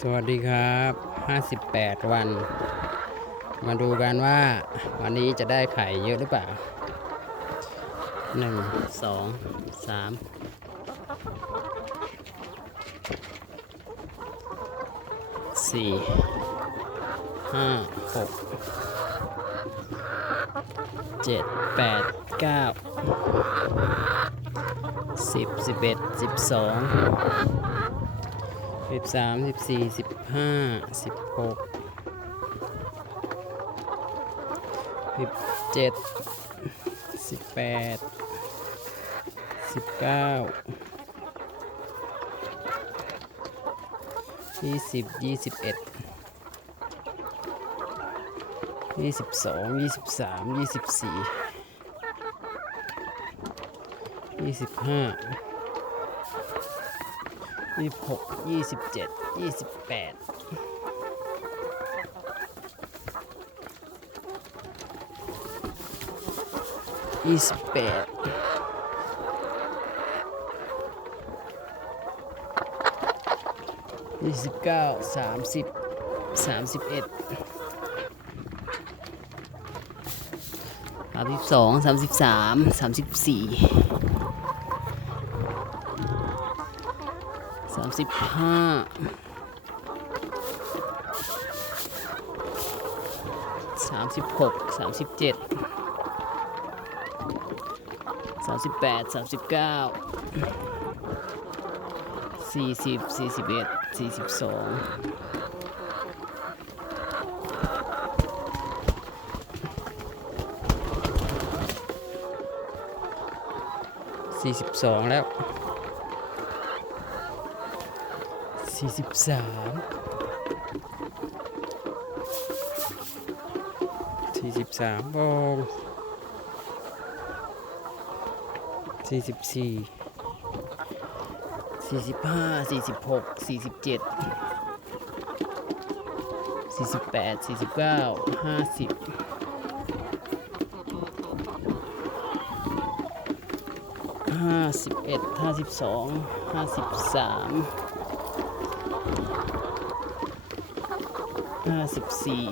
สวัสดีครับ 58 วัน มาดูกันว่า วันนี้จะได้ไข่เยอะหรือเปล่า 1 2 3สี่ห้าหกเจ็ดแปดเก้าสิบสิบเอ็ดสิบสอง สิบสามสิบสี่สิบห้าสิบหกสิบเจ็ดสิบแปดสิบเก้ายี่สิบยี่สิบเอ็ดยี่สิบสองยี่สิบสามยี่สิบสี่ยี่สิบห้า ยี่สิบหกยี่สิบเจ็ดยี่สิบแปดยี่สิบแปดยี่สิบเก้าสามสิบสามสิบเอ็ดสามสิบสองสามสิบสามสามสิบสี่ สามสิบห้าสามสิบหกสามสิบเจ็ดสามสิบแปดสามสิบเก้าสี่สิบสี่สิบเอ็ดสี่สิบสองสี่สิบสองแล้ว สี่สิบสามสี่สิบสามบองสี่สิบสี่สี่สิบห้าสี่สิบหกสี่สิบเจ็ดสี่สิบแปดสี่สิบเก้าห้าสิบห้าสิบเอ็ดห้าสิบสองห้าสิบสาม ห้าสิบสี่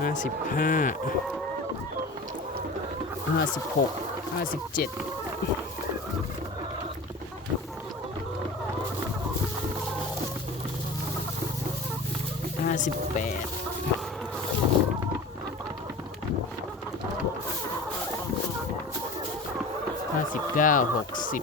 ห้าสิบห้าห้าสิบหกห้าสิบเจ็ดห้าสิบแปดห้าสิบเก้าหกสิบ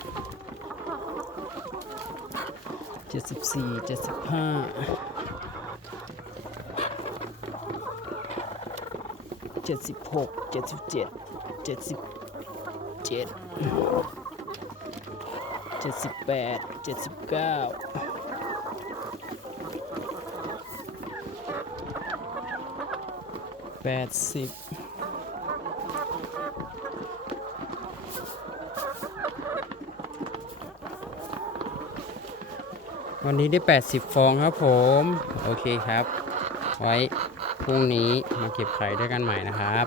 เจ็ดสิบสี่เจ็ดสิบห้าเจ็ดสิบหกเจ็ดสิบเจ็ดเจ็ดสิบเจ็ดเจ็ดสิบแปดเจ็ดสิบเก้าแปดสิบ วันนี้ได้ 80 ฟองครับผม โอเคครับ ไว้พรุ่งนี้มาเก็บไข่ด้วยกันใหม่นะครับ